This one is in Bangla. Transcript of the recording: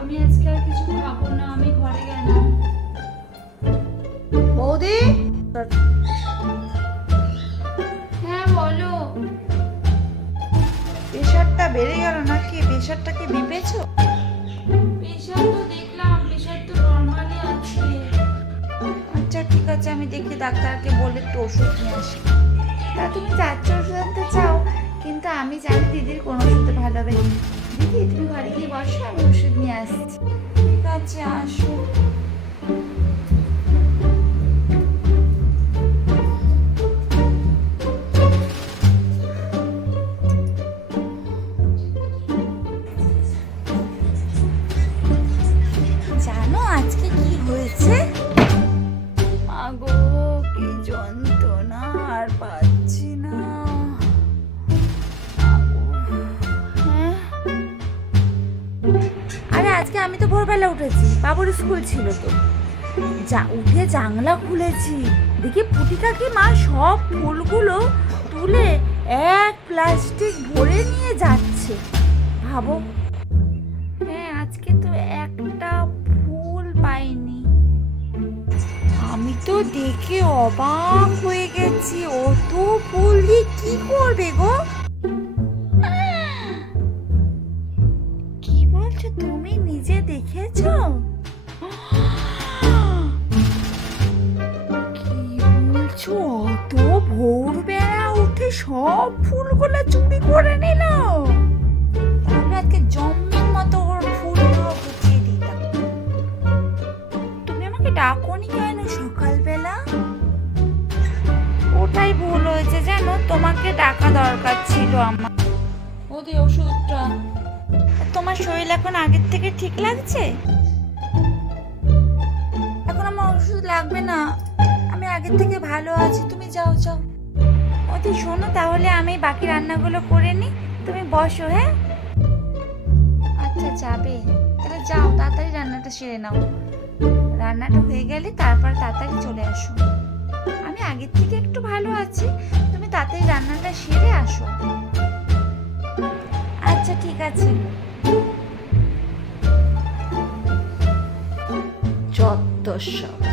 আমি আজকে আর কিছু খাবো না, আমি ঘরে গেলাম। বৌদি, হ্যাঁ বলো। প্রেশারটা বেড়ে গেল নাকি? প্রেশারটা কি মেপেছো? প্রেশার তো দেখলাম, প্রেশার তো নরমালি আছে। আচ্ছা ঠিক আছে, আমি দেখি ডাক্তারকে বলে একটু ওষুধ নিয়ে আসি। তা তুমি যাচ্ছ ওষুধ আনতে চাও, কিন্তু আমি জানি দিদির কোনো ওষুধে ভালো হবে না। দিদি তুমি ঘরে গিয়ে বসো, আমি ওষুধ নিয়ে আসছি। ঠিক আছে আসো। জানো আজকে কি হয়েছে? মাগো কি যন্ত্রণা, আর পাচ্ছি না। হ্যাঁ, আরে আজকে আমি তো ভোরবেলা উঠেছি, বাবুর স্কুল ছিল তো। উঠে জানলা খুলেছি, দেখি পুটি কাকি মা সব ফুলগুলো তুলে এক প্লাস্টিক ভরে নিয়ে যাচ্ছে। ভাবো, হ্যাঁ আজকে তো একটা ফুল পাইনি। আমি তো দেখে অবাক হয়ে গেছি, অত ফুল দিয়ে কি করবে গো? কি বলছো তুমি, নিজে দেখেছো? কি বলছো, অত ভোরবেলা উঠে সব ফুলগুলো চুরি করে নিল? তাহলে আজকে জম্মের মতো ওর ফুলগুলো গুছিয়ে দিতাম। তুমি আমাকে ডাকোনি কেন সকালবেলা? ওটাই ভুল হয়েছে জানো, তোমাকে ডাকা দরকার ছিল আমার। ওদের ওষুধটা। তোমার শরীর এখন আগের থেকে ঠিক লাগছে? এখন আমার ওষুধ লাগবে না, আমি আগের থেকে ভালো আছি। তুমি যাও যাও। ওদের শোনো, তাহলে আমি বাকি রান্নাগুলো করে নিই, তুমি বসো। হ্যাঁ আচ্ছা যাবে, তাহলে যাও, তাড়াতাড়ি রান্নাটা সেরে নাও। রান্নাটা হয়ে গেলে তারপর তাড়াতাড়ি চলে আসো। আমি আগের থেকে একটু ভালো আছি, তুমি তাড়াতাড়ি রান্নাটা সেরে আসো। আচ্ছা ঠিক আছে। যত সব